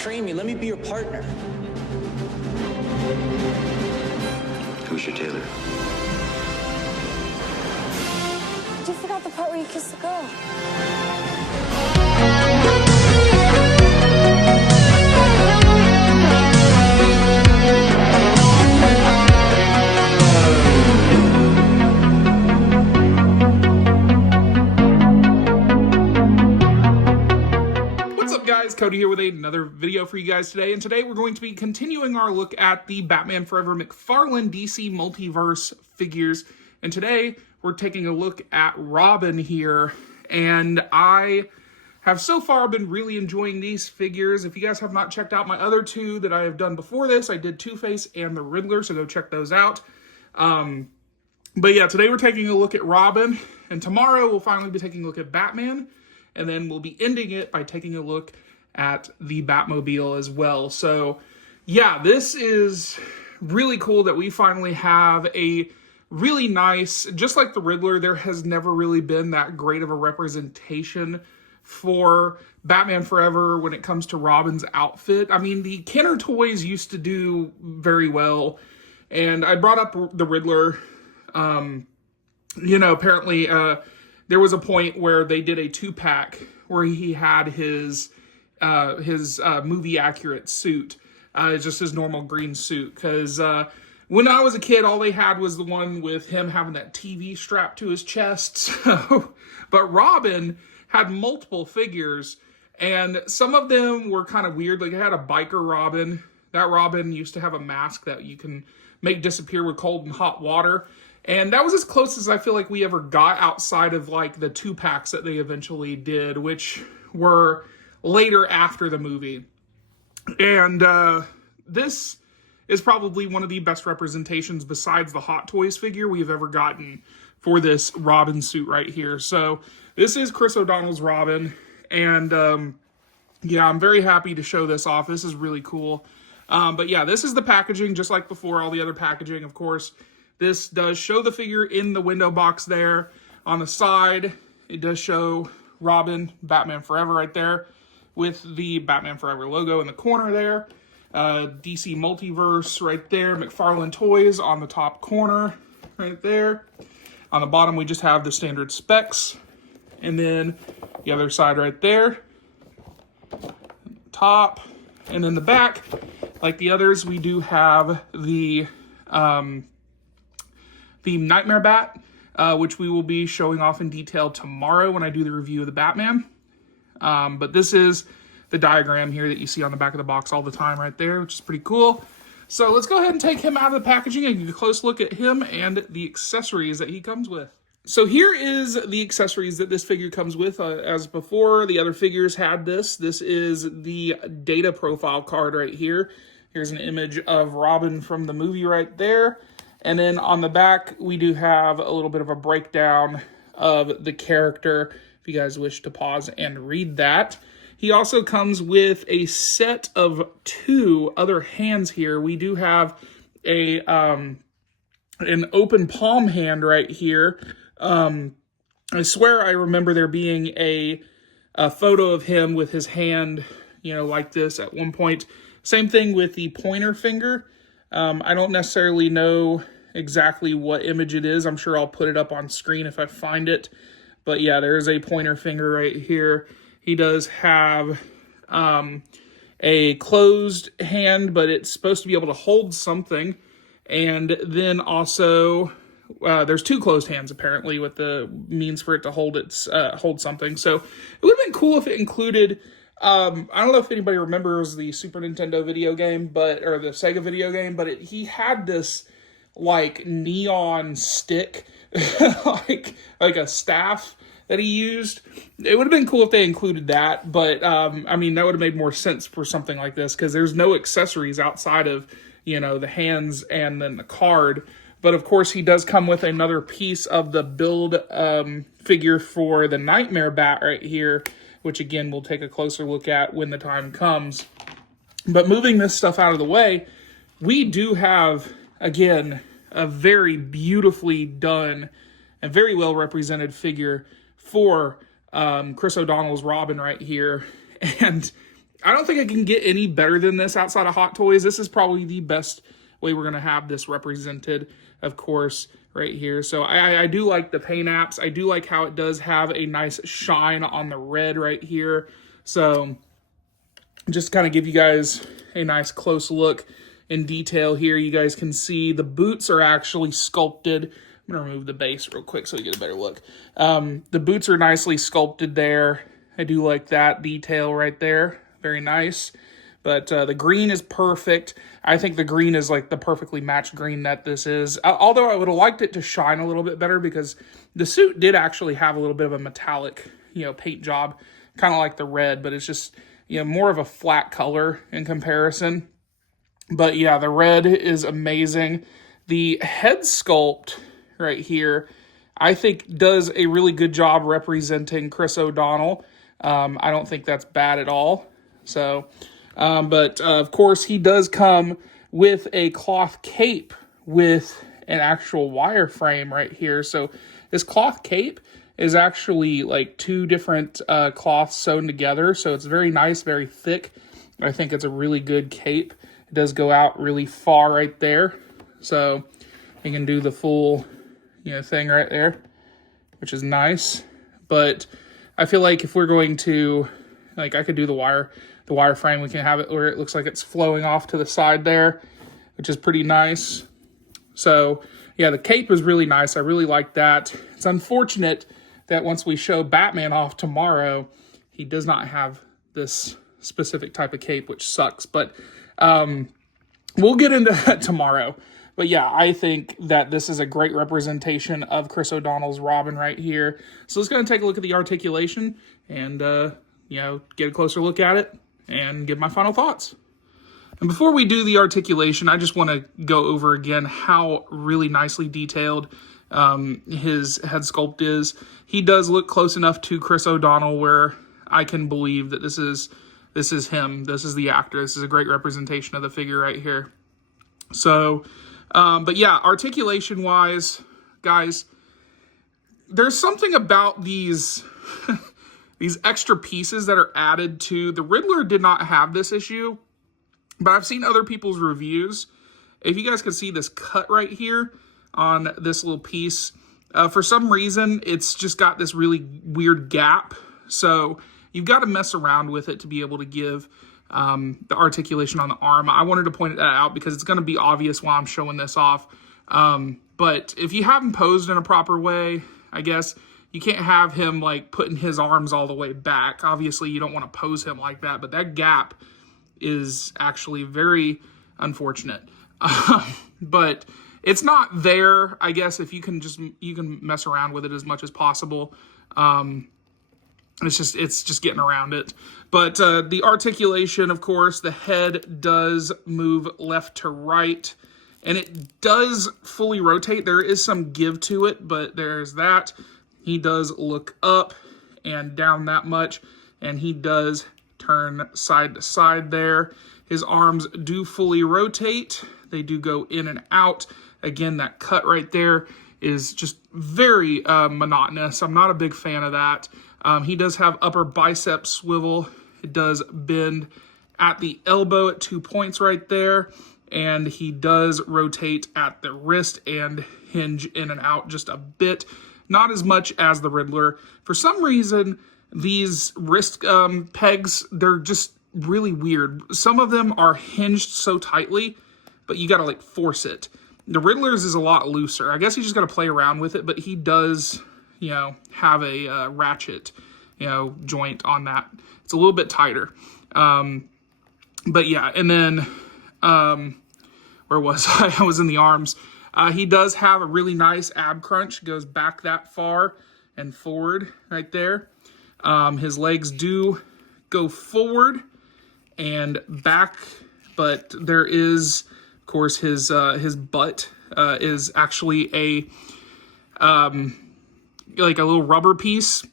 betray me. Let me be your partner. Who's your tailor? You forgot the part where you kissed the girl. What's up, guys? Cody here with another video for you guys today, and today we're going to be continuing our look at the Batman Forever McFarlane DC Multiverse figures, and today we're taking a look at Robin here, and I have so far been really enjoying these figures. If you guys have not checked out my other two that I have done before this, I did Two-Face and the Riddler, so go check those out. But yeah, today we're taking a look at Robin, and tomorrow we'll finally be taking a look at Batman, and then we'll be ending it by taking a look at the Batmobile as well. So yeah, this is really cool that we finally have a really nice, just like the Riddler, there has never really been that great of a representation for Batman Forever when it comes to Robin's outfit. I mean, the Kenner toys used to do very well, and I brought up the Riddler. Apparently there was a point where they did a 2-pack where he had his movie accurate suit. It's just his normal green suit, because when I was a kid, all they had was the one with him having that TV strapped to his chest. So, but Robin had multiple figures, and some of them were kind of weird. Like, I had a biker Robin. That Robin used to have a mask that you can make disappear with cold and hot water. And that was as close as I feel like we ever got outside of like the 2-packs that they eventually did, which were later after the movie. And this is probably one of the best representations besides the Hot Toys figure we've ever gotten for this Robin suit right here. So this is Chris O'Donnell's Robin, and yeah, I'm very happy to show this off. This is really cool. But yeah, this is the packaging, just like before, all the other packaging, of course. This does show the figure in the window box there. On the side, it does show Robin, Batman Forever right there, with the Batman Forever logo in the corner there. DC Multiverse right there. McFarlane Toys on the top corner right there. On the bottom, we just have the standard specs. And then the other side right there. Top. And then the back, like the others, we do have the Nightmare Bat, which we will be showing off in detail tomorrow when I do the review of the Batman. But this is the diagram here that you see on the back of the box all the time right there, which is pretty cool. So let's go ahead and take him out of the packaging and get a close look at him and the accessories that he comes with. So here is the accessories that this figure comes with. As before, the other figures had this. This is the data profile card right here. Here's an image of Robin from the movie right there. And then on the back, we do have a little bit of a breakdown of the character, if you guys wish to pause and read that. He also comes with a set of 2 other hands here. We do have a an open palm hand right here. I swear I remember there being a photo of him with his hand, like this at one point. Same thing with the pointer finger. I don't necessarily know exactly what image it is. I'm sure I'll put it up on screen if I find it. But yeah, there's a pointer finger right here. He does have a closed hand, but it's supposed to be able to hold something. And then also, there's 2 closed hands apparently with the means for it to hold something. So it would have been cool if it included, I don't know if anybody remembers the Super Nintendo video game, or the Sega video game, but he had this like neon stick, like a staff that he used. It would have been cool if they included that, but I mean, that would have made more sense for something like this, because there's no accessories outside of, the hands and then the card. But of course, he does come with another piece of the build figure for the Nightmare Bat right here, which again, we'll take a closer look at when the time comes. But moving this stuff out of the way, we do have, again, a very beautifully done and very well represented figure for Chris O'Donnell's Robin right here. And I don't think it can get any better than this outside of Hot Toys. This is probably the best way we're going to have this represented, of course, right here. So I do like the paint apps. I do like how it does have a nice shine on the red right here. So just kind of give you guys a nice close look in detail here. You guys can see the boots are actually sculpted. I'm going to remove the base real quick so you get a better look. The boots are nicely sculpted there. I do like that detail right there. Very nice. But the green is perfect. I think the green is like the perfectly matched green that this is. Although I would have liked it to shine a little bit better because the suit did actually have a little bit of a metallic, paint job, kind of like the red, but it's just, more of a flat color in comparison. But yeah, the red is amazing. The head sculpt right here, I think does a really good job representing Chris O'Donnell. I don't think that's bad at all. So, but of course he does come with a cloth cape with an actual wireframe right here. So this cloth cape is actually like two different cloths sewn together. So it's very nice, very thick. I think it's a really good cape. It does go out really far right there. So you can do the full, thing right there, which is nice. But I feel like if we're going to, I could do the wireframe. We can have it where it looks like it's flowing off to the side there, which is pretty nice. So yeah, the cape is really nice. I really like that. It's unfortunate that once we show Batman off tomorrow, he does not have this specific type of cape, which sucks. But we'll get into that tomorrow. But yeah, I think that this is a great representation of Chris O'Donnell's Robin right here. So let's go and take a look at the articulation and, get a closer look at it and give my final thoughts. And before we do the articulation, I just want to go over again how really nicely detailed his head sculpt is. He does look close enough to Chris O'Donnell where I can believe that this is him. This is the actor. This is a great representation of the figure right here. So, but yeah, articulation wise, guys, there's something about these these extra pieces that are added to the Riddler. Did not have this issue, but I've seen other people's reviews. If you guys can see this cut right here on this little piece, for some reason, it's just got this really weird gap. So you've got to mess around with it to be able to give the articulation on the arm. I wanted to point that out because it's going to be obvious while I'm showing this off. But if you have him posed in a proper way, I guess you can't have him like putting his arms all the way back. Obviously, you don't want to pose him like that, but that gap is actually very unfortunate. But it's not there, I guess, if you can mess around with it as much as possible. It's just getting around it. But the articulation, of course, the head does move left to right, and it does fully rotate. There is some give to it, but there's that. He does look up and down that much, and he does turn side to side there. His arms do fully rotate. They do go in and out. Again, that cut right there is just very monotonous. I'm not a big fan of that. He does have upper bicep swivel. It does bend at the elbow at 2 points right there. And he does rotate at the wrist and hinge in and out just a bit. Not as much as the Riddler. For some reason, these wrist pegs, they're just really weird. Some of them are hinged so tightly, but you got to force it. The Riddler's is a lot looser. I guess you just got to play around with it, but he does, have a ratchet, joint on that. It's a little bit tighter. But yeah, and then, where was I? I was in the arms. He does have a really nice ab crunch. Goes back that far and forward right there. His legs do go forward and back, but there is, of course, his butt is actually a little rubber piece.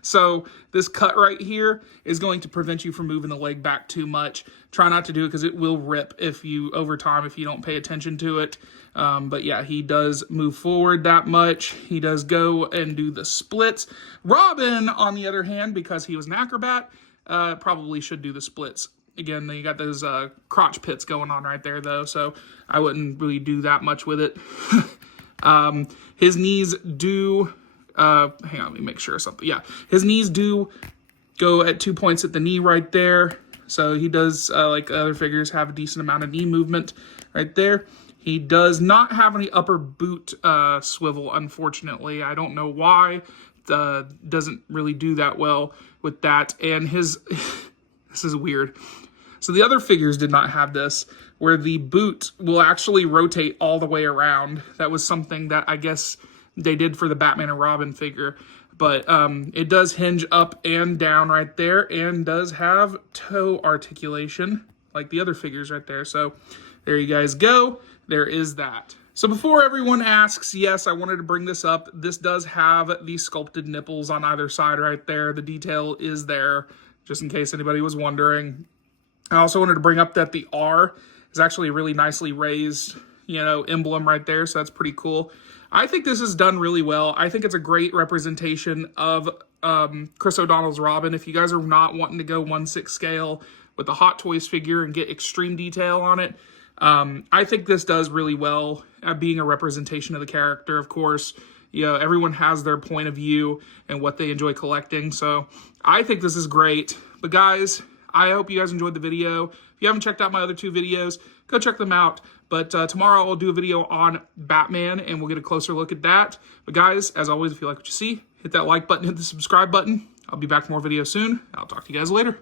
So this cut right here is going to prevent you from moving the leg back too much. Try not to do it because it will rip over time if you don't pay attention to it. But yeah, he does move forward that much. He does go and do the splits. Robin, on the other hand, because he was an acrobat, probably should do the splits. Again, you got those crotch pits going on right there, though, so I wouldn't really do that much with it. His knees do... hang on, let me make sure something. Yeah, his knees do go at 2 points at the knee right there. So he does, like other figures, have a decent amount of knee movement right there. He does not have any upper boot swivel, unfortunately. I don't know why. Doesn't really do that well with that. And his... this is weird. So the other figures did not have this, where the boot will actually rotate all the way around. That was something that I guess they did for the Batman and Robin figure. But it does hinge up and down right there, and does have toe articulation, like the other figures right there. So there you guys go. There is that. So before everyone asks, yes, I wanted to bring this up. This does have the sculpted nipples on either side right there. The detail is there, just in case anybody was wondering. I also wanted to bring up that the R is actually a really nicely raised, emblem right there. So that's pretty cool. I think this is done really well. I think it's a great representation of Chris O'Donnell's Robin. If you guys are not wanting to go 1/6 scale with the Hot Toys figure and get extreme detail on it, I think this does really well at being a representation of the character. Of course, everyone has their point of view and what they enjoy collecting. So I think this is great. But guys, I hope you guys enjoyed the video. If you haven't checked out my other 2 videos, go check them out. But tomorrow I'll do a video on Batman, and we'll get a closer look at that. But guys, as always, if you like what you see, hit that like button, hit the subscribe button. I'll be back for more videos soon. I'll talk to you guys later.